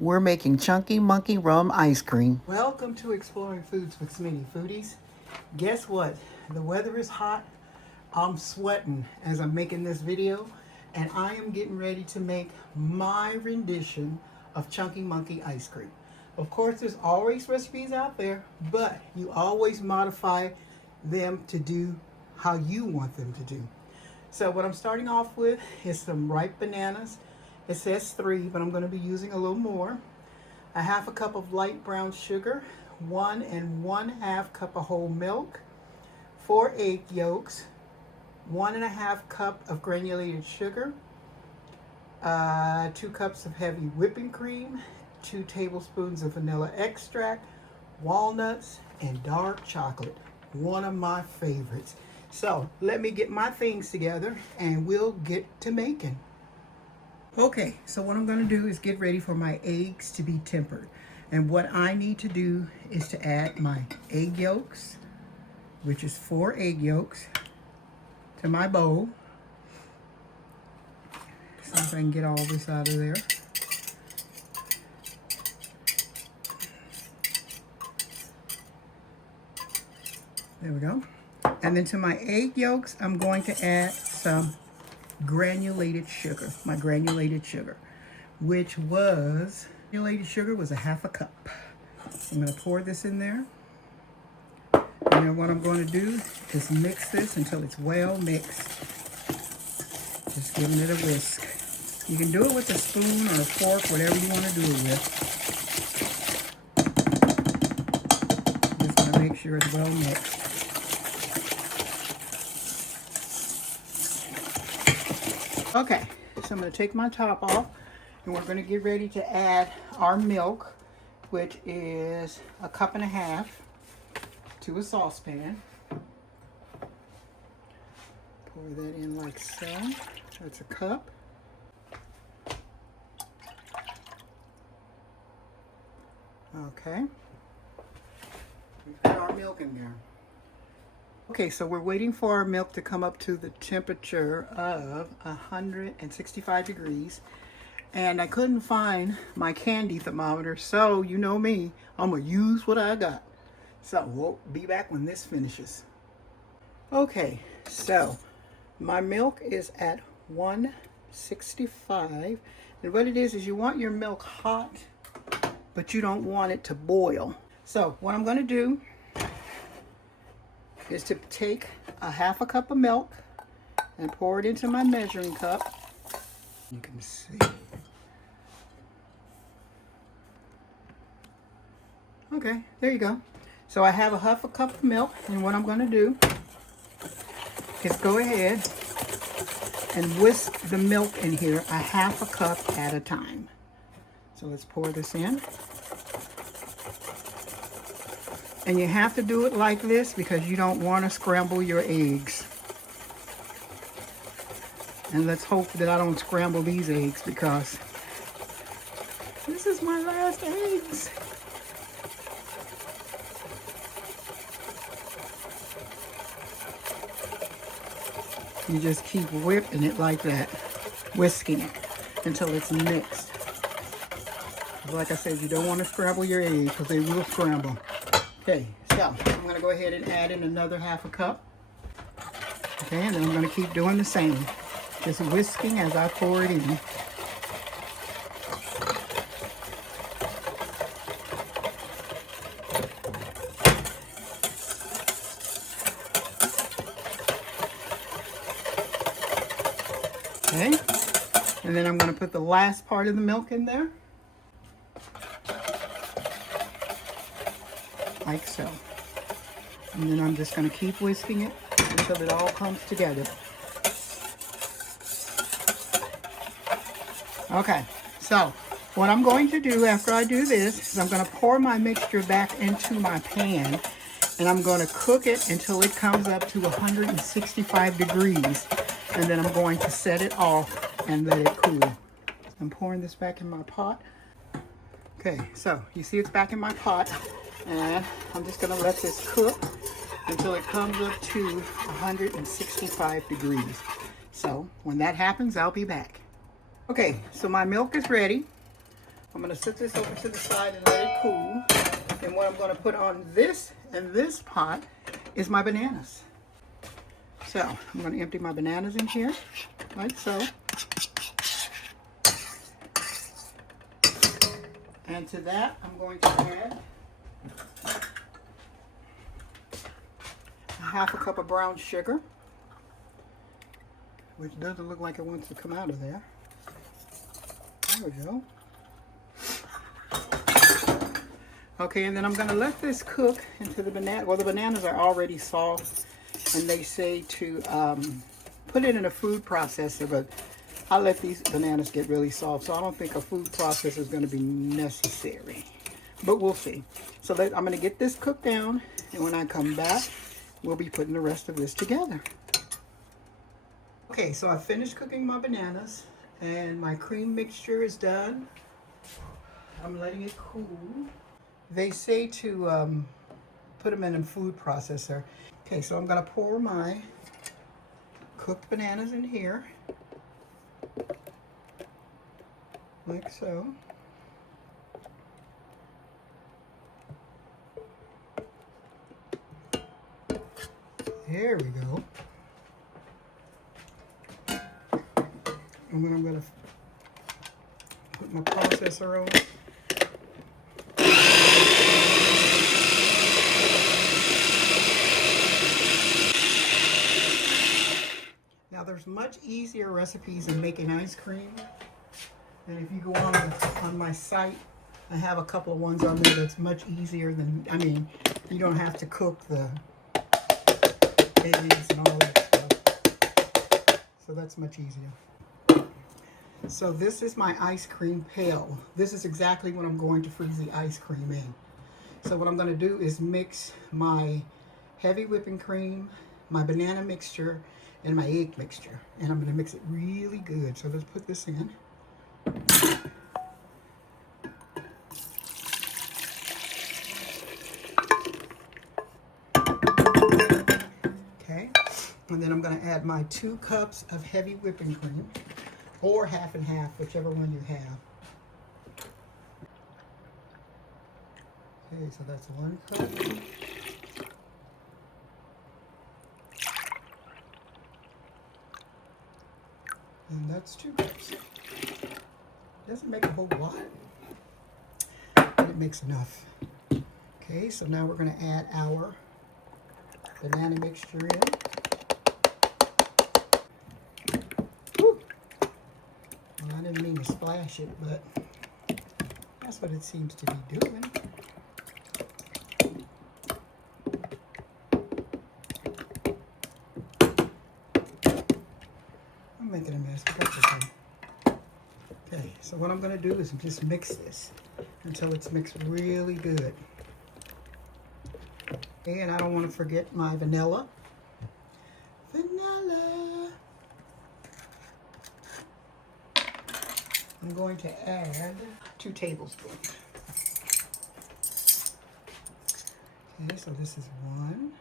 We're making Chunky Monkey Rum Ice Cream. Welcome to Exploring Foods with Smitty Foodies. Guess what? The weather is hot. I'm sweating as I'm making this video, and I am getting ready to make my rendition of Chunky Monkey ice cream. Of course, there's always recipes out there, but you always modify them to do how you want them to do. So what I'm starting off with is some ripe bananas. It says 3, but I'm going to be using a little more. A half a cup of light brown sugar, 1 1/2 cup of whole milk, 4 egg yolks, 1 1/2 cup of granulated sugar, 2 cups of heavy whipping cream, 2 tablespoons of vanilla extract, walnuts, and dark chocolate, one of my favorites. So let me get my things together and we'll get to making. Okay, so what I'm going to do is get ready for my eggs to be tempered. And what I need to do is to add my egg yolks, which is 4 egg yolks, to my bowl. See if I can get all this out of there. There we go. And then to my egg yolks, I'm going to add some granulated sugar, my granulated sugar, which was, granulated sugar was a half a cup. I'm going to pour this in there. And then what I'm going to do is mix this until it's well mixed. Just giving it a whisk. You can do it with a spoon or a fork, whatever you want to do it with. Just going to make sure it's well mixed. Okay, so I'm going to take my top off and we're going to get ready to add our milk, which is 1.5 cups to a saucepan. Pour that in like so. That's a cup. Okay. We've got our milk in there. Okay, so we're waiting for our milk to come up to the temperature of 165 degrees. And I couldn't find my candy thermometer, so you know me, I'm going to use what I got. So we'll be back when this finishes. Okay, so my milk is at 165. And what it is you want your milk hot, but you don't want it to boil. So what I'm going to do is to take a half a cup of milk and pour it into my measuring cup. You can see. Okay, there you go. So I have a half a cup of milk, and what I'm going to do is go ahead and whisk the milk in here a half a cup at a time. So let's pour this in. And you have to do it like this because you don't want to scramble your eggs. And let's hope that I don't scramble these eggs because this is my last eggs. You just keep whipping it like that, whisking it until it's mixed. Like I said, you don't want to scramble your eggs because they will scramble. Okay, so I'm going to go ahead and add in another half a cup. Okay, and then I'm going to keep doing the same. Just whisking as I pour it in. Okay, and then I'm going to put the last part of the milk in there. Like so. And then I'm just going to keep whisking it until it all comes together. Okay, so what I'm going to do after I do this is I'm going to pour my mixture back into my pan, and I'm going to cook it until it comes up to 165 degrees, and then I'm going to set it off and let it cool. I'm pouring this back in my pot. Okay, so you see it's back in my pot. And I'm just going to let this cook until it comes up to 165 degrees. So when that happens, I'll be back. Okay, so my milk is ready. I'm going to set this over to the side and let it cool. And what I'm going to put on this and this pot is my bananas. So I'm going to empty my bananas in here, like so. And to that, I'm going to add half a cup of brown sugar, which doesn't look like it wants to come out of there. There we go. Okay, and then I'm going to let this cook into the banana. Well, the bananas are already soft, and they say to put it in a food processor, but I let these bananas get really soft, so I don't think a food processor is going to be necessary. But we'll see. So I'm going to get this cooked down, and when I come back, we'll be putting the rest of this together. Okay, so I finished cooking my bananas, and my cream mixture is done. I'm letting it cool. They say to put them in a food processor. Okay, so I'm going to pour my cooked bananas in here, like so. There we go. And then I'm going to put my processor on. Now there's much easier recipes in making ice cream. And if you go on my site, I have a couple of ones on there that's much easier than, I mean, you don't have to cook the eggs and all that stuff. So that's much easier. So this is my ice cream pail. This is exactly what I'm going to freeze the ice cream in. So what I'm going to do is mix my heavy whipping cream, my banana mixture, and my egg mixture. And I'm going to mix it really good. So let's put this in. Okay. And then I'm going to add my 2 cups of heavy whipping cream, or half and half, whichever one you have. Okay, so that's 1 cup. And that's 2 cups. Doesn't make a whole lot, but it makes enough. Okay, so now we're going to add our banana mixture in. Whew. Well, I didn't mean to splash it, but that's what it seems to be doing. I'm making a mess. Okay, so what I'm going to do is just mix this until it's mixed really good. And I don't want to forget my vanilla. Vanilla. I'm going to add 2 tablespoons. Okay, so this is 1.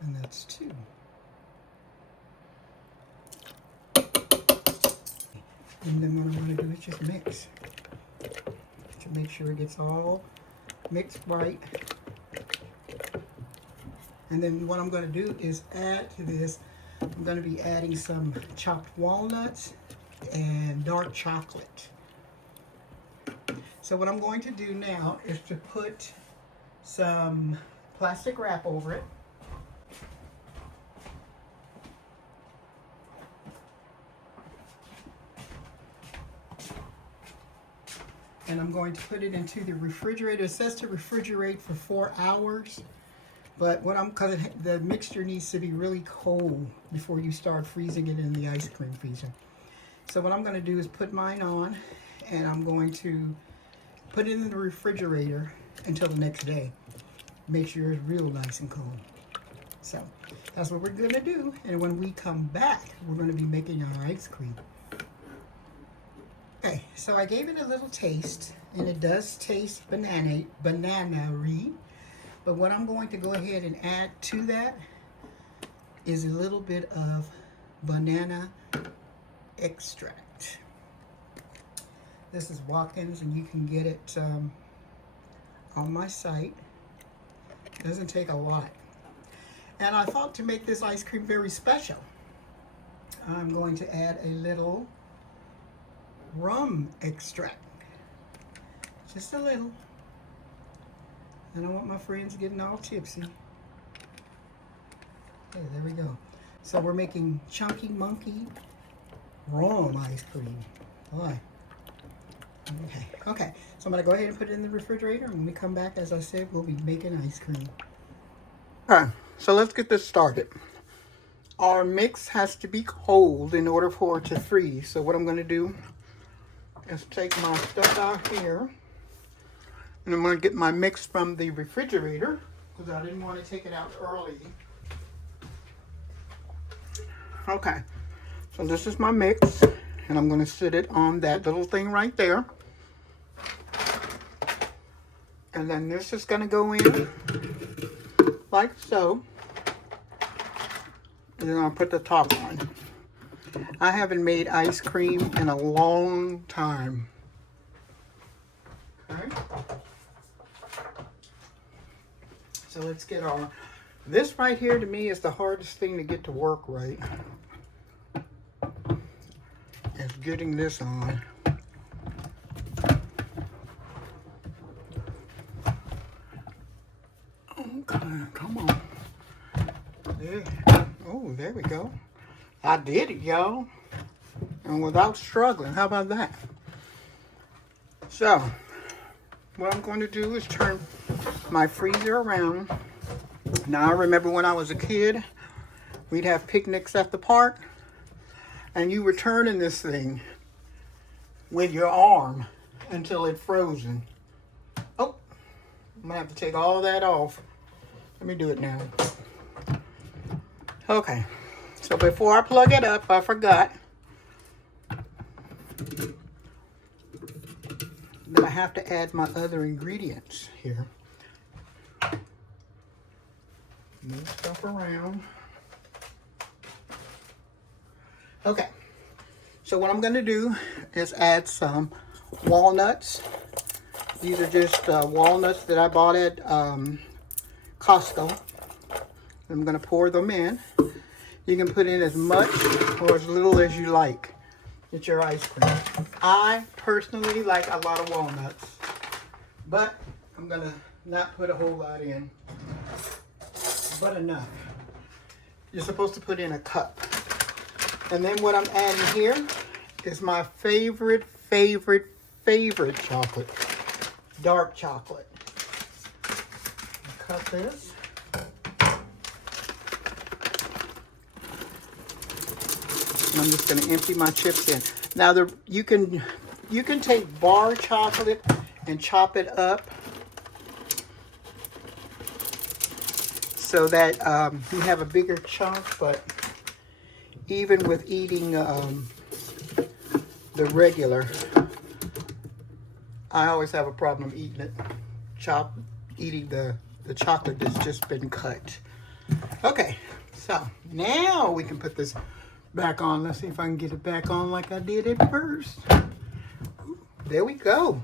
And that's 2. And then what I'm going to do is just mix to make sure it gets all mixed right. And then what I'm going to do is add to this, I'm going to be adding some chopped walnuts and dark chocolate. So what I'm going to do now is to put some plastic wrap over it. And I'm going to put it into the refrigerator. It says to refrigerate for 4 hours, but because the mixture needs to be really cold before you start freezing it in the ice cream freezer. So what I'm going to do is put mine on, and I'm going to put it in the refrigerator until the next day. Make sure it's real nice and cold. So that's what we're going to do. And when we come back, we're going to be making our ice cream. Okay, so I gave it a little taste, and it does taste banana-y. But what I'm going to go ahead and add to that is a little bit of banana extract. This is Watkins, and you can get it on my site. It doesn't take a lot. And I thought to make this ice cream very special, I'm going to add a little rum extract. Just a little. I don't want my friends getting all tipsy. Okay, there we go. So we're making Chunky Monkey rum ice cream. Boy. Okay. So I'm going to go ahead and put it in the refrigerator. And when we come back, as I said, we'll be making ice cream. All right, so let's get this started. Our mix has to be cold in order for it to freeze. So what I'm going to do is take my stuff out here. And I'm going to get my mix from the refrigerator because I didn't want to take it out early. Okay, so this is my mix, and I'm going to sit it on that little thing right there. And then this is going to go in like so. And then I'll put the top on. I haven't made ice cream in a long time. Okay. So let's get our, this right here to me is the hardest thing to get to work right. Is getting this on. Okay, come on. There. Oh, there we go. I did it, y'all. And without struggling. How about that? So, what I'm going to do is turn my freezer around. Now, I remember when I was a kid, we'd have picnics at the park, and you were turning this thing with your arm until it frozen. Oh, I'm going to have to take all that off. Let me do it now. Okay, so before I plug it up, I forgot that I have to add my other ingredients here. Move stuff around. Okay, so what I'm going to do is add some walnuts. These are just walnuts that I bought at Costco. I'm going to pour them in. You can put in as much or as little as you like. It's your ice cream. I personally like a lot of walnuts, but I'm going to not put a whole lot in, but enough. You're supposed to put in a cup. And then what I'm adding here is my favorite chocolate, dark chocolate. Cut this. I'm just going to empty my chips in. Now, you can take bar chocolate and chop it up so that you have a bigger chunk. But even with eating the regular, I always have a problem eating it. Eating the chocolate that's just been cut. Okay, so now we can put this back on. Let's see if I can get it back on like I did at first. There we go.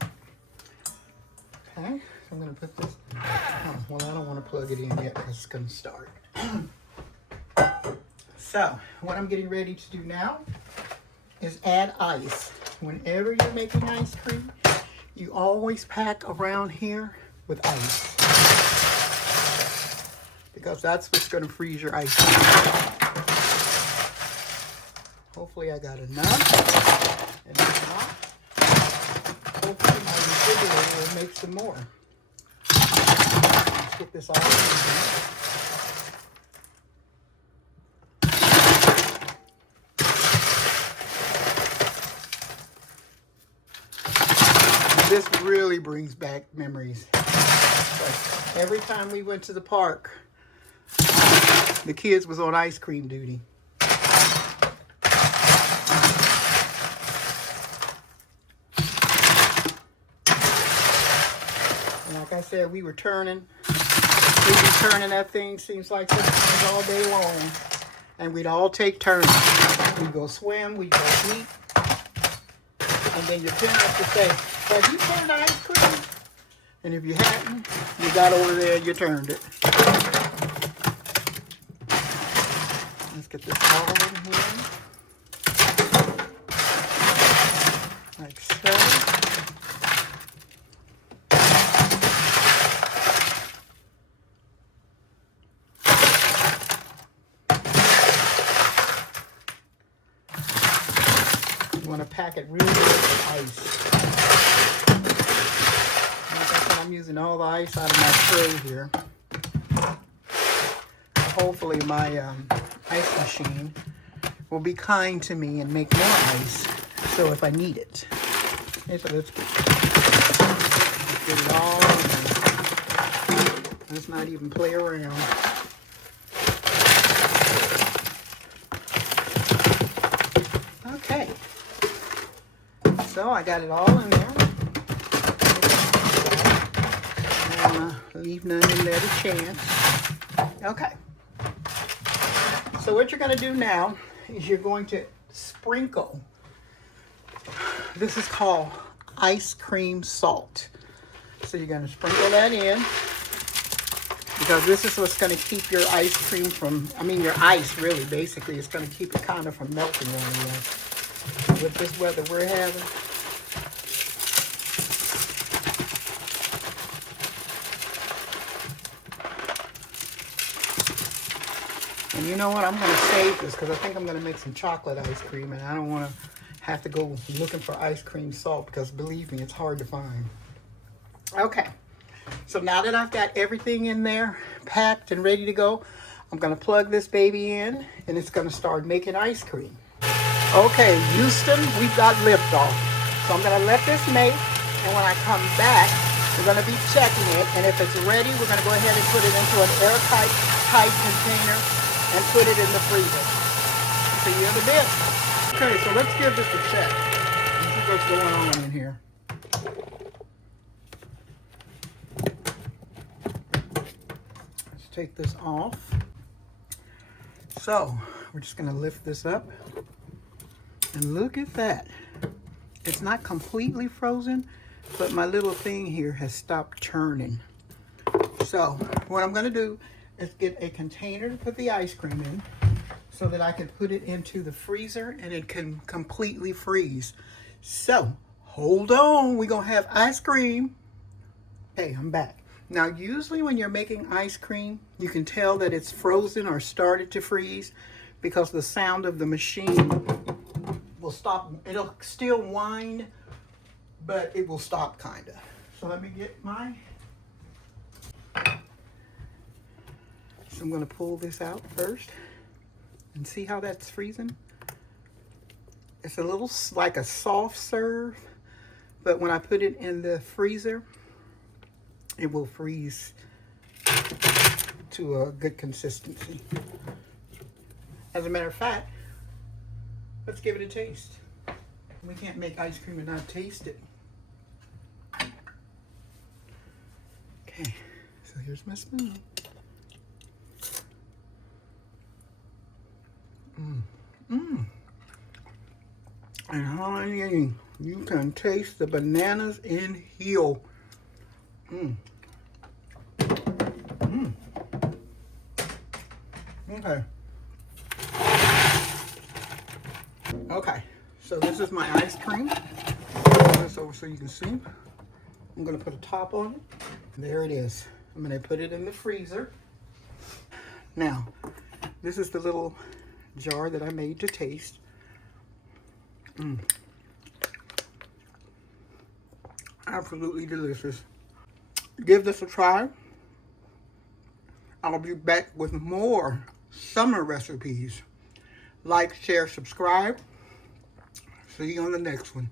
Okay, so I'm going to put this. Oh, well, I don't want to plug it in yet because it's going to start. So, what I'm getting ready to do now is add ice. Whenever you're making ice cream, you always pack around here with ice, because that's what's going to freeze your ice cream. Hopefully I got enough, and if not, hopefully my refrigerator will make some more. Let's get this all in. This really brings back memories. But every time we went to the park, the kids was on ice cream duty. And like I said, we were turning. We'd be turning that thing, seems like sometimes all day long. And we'd all take turns. We'd go swim, we'd go eat. And then your parents will say, have you turned ice cream? And if you hadn't, you got over there and you turned it. Let's get this all in here. Like so. You want to pack it really with ice. Like I said, I'm using all the ice out of my tray here. Hopefully my ice machine will be kind to me and make more ice, so if I need it. Okay, so let's get it all in there. Let's not even play around. Okay, so I got it all in there. Leave none in there to chance. Okay. So what you're going to do now is you're going to sprinkle. This is called ice cream salt. So you're going to sprinkle that in because this is what's going to keep your ice cream from, your ice really, basically. It's going to keep it kind of from melting on you with this weather we're having. And you know what? I'm going to save this because I think I'm going to make some chocolate ice cream, and I don't want to have to go looking for ice cream salt because believe me, it's hard to find. Okay, so now that I've got everything in there packed and ready to go, I'm going to plug this baby in, and it's going to start making ice cream. Okay, Houston, we've got liftoff. So I'm going to let this make, and when I come back, we're going to be checking it, and if it's ready, we're going to go ahead and put it into an airtight container and put it in the freezer. See you in a bit. Okay, so let's give this a check. Let's see what's going on in here. Let's take this off. So, we're just gonna lift this up. And look at that. It's not completely frozen, but my little thing here has stopped turning. So, what I'm gonna do is get a container to put the ice cream in so that I can put it into the freezer and it can completely freeze. So, hold on, we're gonna have ice cream. Okay, I'm back. Now, usually when you're making ice cream, you can tell that it's frozen or started to freeze because the sound of the machine will stop. It'll still whine, but it will stop kinda. So let me get my... So I'm going to pull this out first and see how that's freezing. It's a little like a soft serve, but when I put it in the freezer, it will freeze to a good consistency. As a matter of fact, let's give it a taste. We can't make ice cream and not taste it. Okay, so here's my spoon. And honey, you can taste the bananas in here. Okay. Okay, so this is my ice cream. Put this over so you can see. I'm gonna put a top on it. There it is. I'm gonna put it in the freezer. Now, this is the little jar that I made to taste. Absolutely delicious. Give this a try. I'll be back with more summer recipes. Like, share, subscribe. See you on the next one.